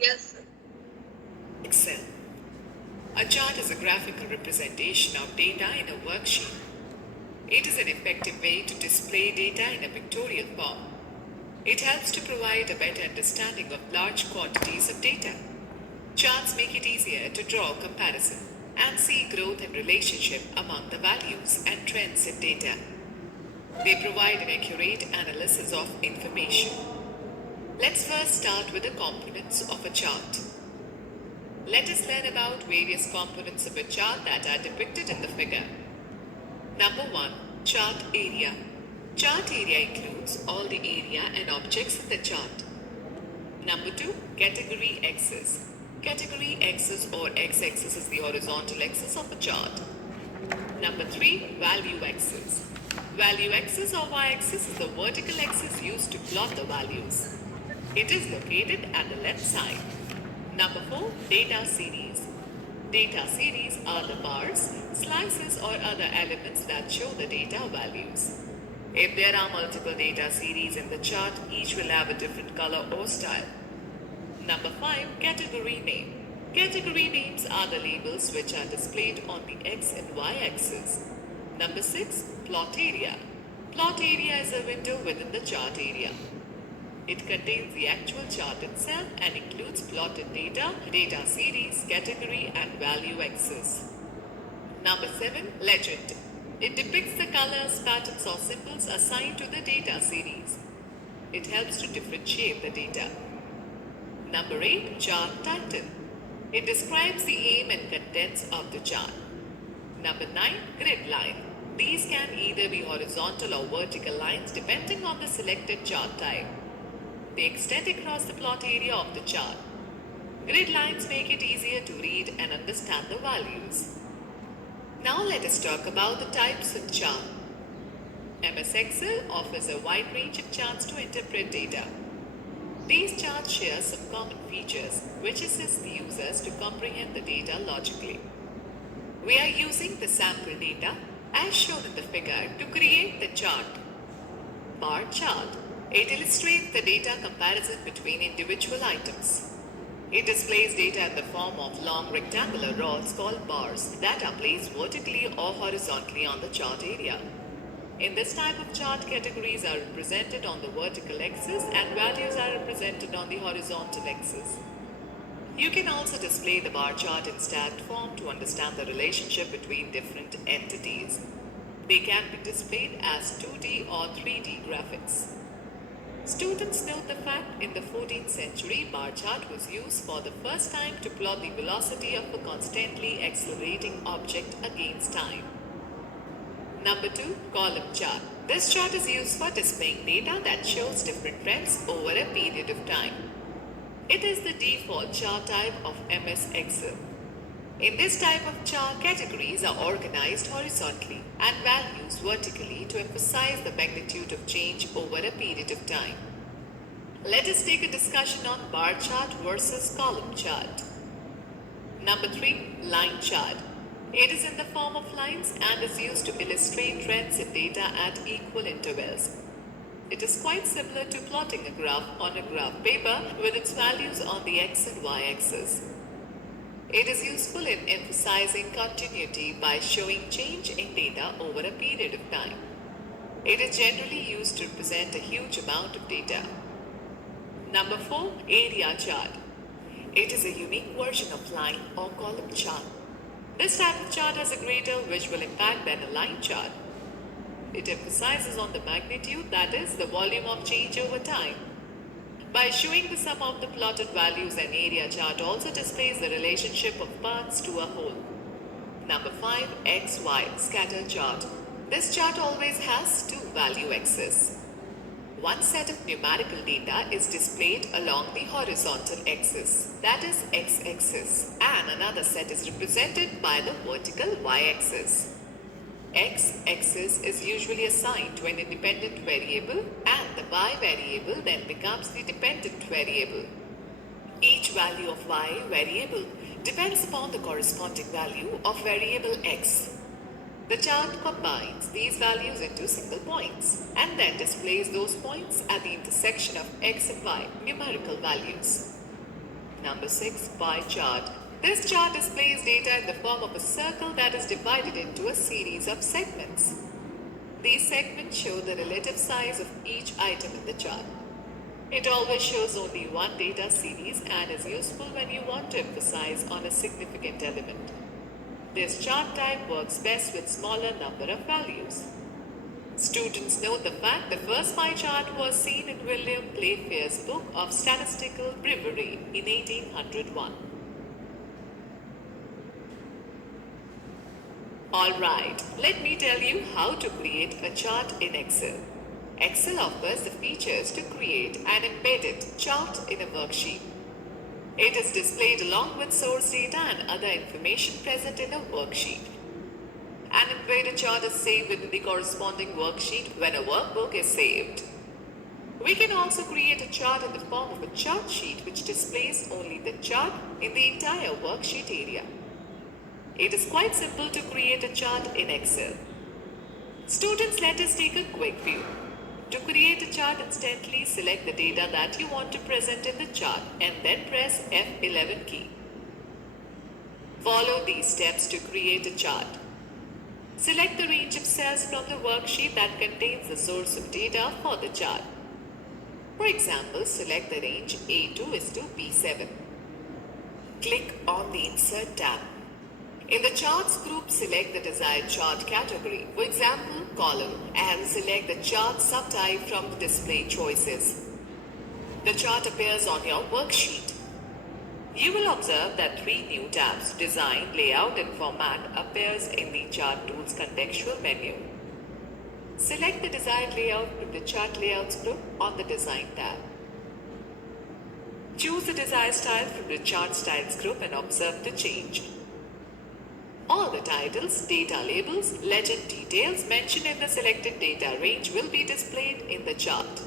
Yes, sir. Excel. A chart is a graphical representation of data in a worksheet. It is an effective way to display data in a pictorial form. It helps to provide a better understanding of large quantities of data. Charts make it easier to draw comparison and see growth and relationship among the values and trends in data. They provide an accurate analysis of information. Let's first start with the components of a chart. Let us learn about various components of a chart that are depicted in the figure. Number 1. Chart area. Chart area includes all the area and objects in the chart. Number 2. Category axis. Category axis or x-axis is the horizontal axis of a chart. Number 3. Value axis. Value axis or y-axis is the vertical axis used to plot the values. It is located at the left side. Number 4. Data series. Data series are the bars, slices or other elements that show the data values. If there are multiple data series in the chart, each will have a different color or style. Number 5. Category name. Category names are the labels which are displayed on the x and y axis. Number 6. Plot area. Plot area is a window within the chart area. It contains the actual chart itself and includes plotted data, data series, category, and value axis. Number 7. Legend. It depicts the colors, patterns, or symbols assigned to the data series. It helps to differentiate the data. Number 8. Chart title. It describes the aim and contents of the chart. Number 9. Grid line. These can either be horizontal or vertical lines depending on the selected chart type. They extend across the plot area of the chart. Grid lines make it easier to read and understand the values. Now let us talk about the types of chart. MS Excel offers a wide range of charts to interpret data. These charts share some common features which assist the users to comprehend the data logically. We are using the sample data as shown in the figure to create the chart. Bar chart. It illustrates the data comparison between individual items. It displays data in the form of long rectangular rods called bars that are placed vertically or horizontally on the chart area. In this type of chart, categories are represented on the vertical axis and values are represented on the horizontal axis. You can also display the bar chart in stacked form to understand the relationship between different entities. They can be displayed as 2D or 3D graphics. Students note the fact in the 14th century, bar chart was used for the first time to plot the velocity of a constantly accelerating object against time. Number 2. Column chart. This chart is used for displaying data that shows different trends over a period of time. It is the default chart type of MS Excel. In this type of chart, categories are organized horizontally and values vertically to emphasize the magnitude of change over a period of time. Let us take a discussion on bar chart versus column chart. Number 3. Line chart. It is in the form of lines and is used to illustrate trends in data at equal intervals. It is quite similar to plotting a graph on a graph paper with its values on the x and y axis. It is useful in emphasizing continuity by showing change in data over a period of time. It is generally used to represent a huge amount of data. Number 4. Area chart. It is a unique version of line or column chart. This type of chart has a greater visual impact than a line chart. It emphasizes on the magnitude, that is, the volume of change over time. By showing the sum of the plotted values, an area chart also displays the relationship of parts to a whole. Number 5. XY scatter chart. This chart always has two value axes. One set of numerical data is displayed along the horizontal axis, that is x-axis, and another set is represented by the vertical y-axis. X-axis is usually assigned to an independent variable and the y variable then becomes the dependent variable. Each value of y variable depends upon the corresponding value of variable x. The chart combines these values into single points and then displays those points at the intersection of x and y numerical values. Number 6. Pie chart. This chart displays data in the form of a circle that is divided into a series of segments. These segments show the relative size of each item in the chart. It always shows only one data series and is useful when you want to emphasize on a significant element. This chart type works best with smaller number of values. Students note the fact the first pie chart was seen in William Playfair's book of Statistical Breviary in 1801. Alright, let me tell you how to create a chart in Excel. Excel offers the features to create an embedded chart in a worksheet. It is displayed along with source data and other information present in a worksheet. An embedded chart is saved within the corresponding worksheet when a workbook is saved. We can also create a chart in the form of a chart sheet which displays only the chart in the entire worksheet area. It is quite simple to create a chart in Excel. Students, let us take a quick view. To create a chart instantly, select the data that you want to present in the chart and then press F11 key. Follow these steps to create a chart. Select the range of cells from the worksheet that contains the source of data for the chart. For example, select the range A2 is to B7. Click on the Insert tab. In the Charts group, select the desired chart category, for example, column, and select the chart subtype from the display choices. The chart appears on your worksheet. You will observe that three new tabs, Design, Layout, and Format, appears in the Chart Tools contextual menu. Select the desired layout from the Chart Layouts group on the Design tab. Choose the desired style from the Chart Styles group and observe the change. All the titles, data labels, legend details mentioned in the selected data range will be displayed in the chart.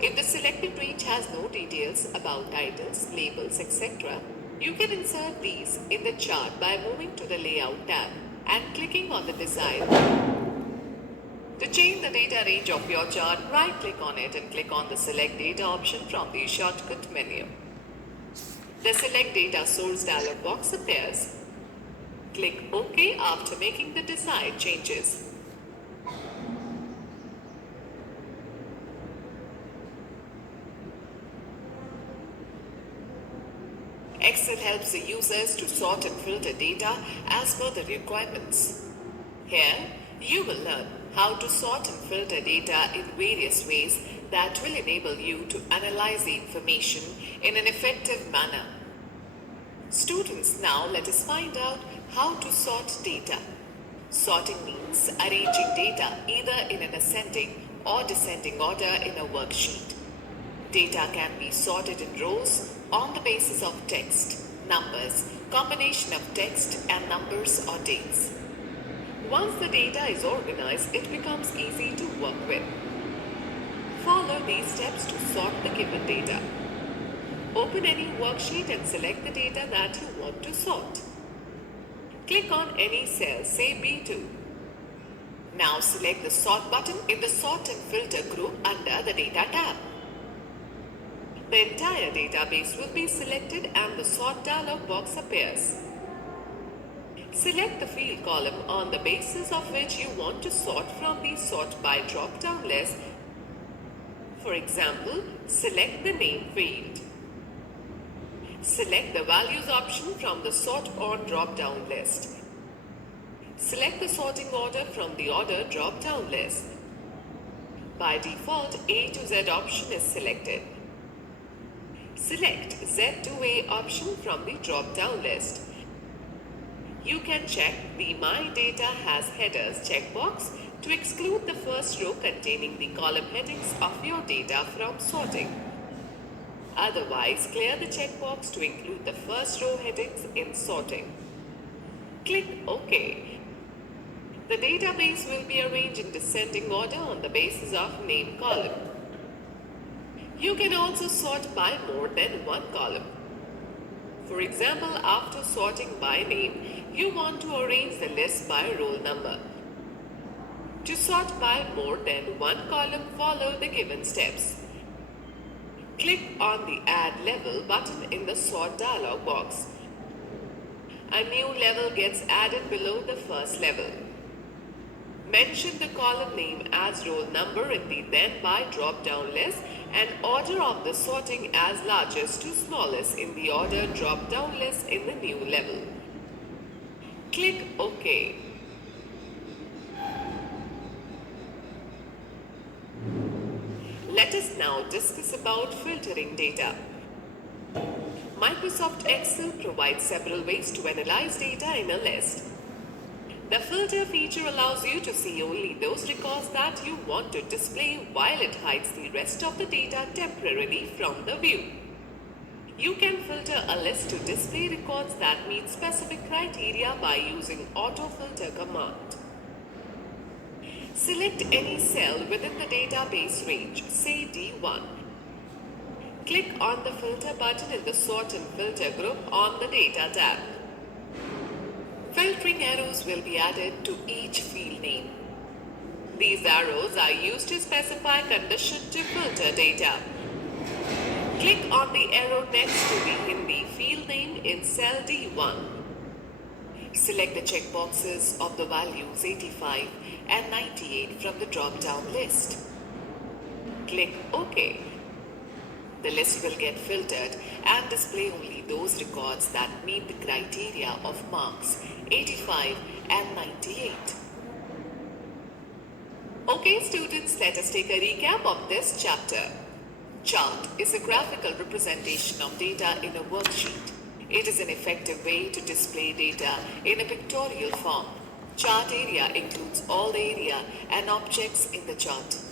If the selected range has no details about titles, labels, etc., you can insert these in the chart by moving to the Layout tab and clicking on the desired. To change the data range of your chart, right-click on it and click on the Select Data option from the shortcut menu. The Select Data Source dialog box appears. Click OK after making the desired changes. Excel helps the users to sort and filter data as per the requirements. Here, you will learn how to sort and filter data in various ways that will enable you to analyze the information in an effective manner. Students, now let us find out how to sort data. Sorting means arranging data either in an ascending or descending order in a worksheet. Data can be sorted in rows on the basis of text, numbers, combination of text and numbers or dates. Once the data is organized, it becomes easy to work with. Follow these steps to sort the given data. Open any worksheet and select the data that you want to sort. Click on any cell, say B2. Now select the Sort button in the Sort and Filter group under the Data tab. The entire database will be selected and the Sort dialog box appears. Select the field column on the basis of which you want to sort from the Sort by drop-down list. For example, select the name field. Select the values option from the Sort on drop-down list. Select the sorting order from the Order drop-down list. By default, A to Z option is selected. Select Z to A option from the drop-down list. You can check the My Data Has Headers checkbox to exclude the first row containing the column headings of your data from sorting. Otherwise, clear the checkbox to include the first row headings in sorting. Click OK. The database will be arranged in descending order on the basis of name column. You can also sort by more than one column. For example, after sorting by name, you want to arrange the list by roll number. To sort by more than one column, follow the given steps. Click on the Add Level button in the Sort dialog box. A new level gets added below the first level. Mention the column name as roll number in the Then By drop-down list and order of the sorting as largest to smallest in the order drop-down list in the new level. Click OK. Let us now discuss about filtering data. Microsoft Excel provides several ways to analyze data in a list. The filter feature allows you to see only those records that you want to display while it hides the rest of the data temporarily from the view. You can filter a list to display records that meet specific criteria by using AutoFilter command. Select any cell within the database range, say D1. Click on the Filter button in the Sort and Filter group on the Data tab. Filtering arrows will be added to each field name. These arrows are used to specify condition to filter data. Click on the arrow next to the Hindi field name in cell D1. Select the checkboxes of the values 85 and 98 from the drop-down list. Click OK. The list will get filtered and display only those records that meet the criteria of marks 85 and 98. Okay students, let us take a recap of this chapter. Chart is a graphical representation of data in a worksheet. It is an effective way to display data in a pictorial form. Chart area includes all the area and objects in the chart.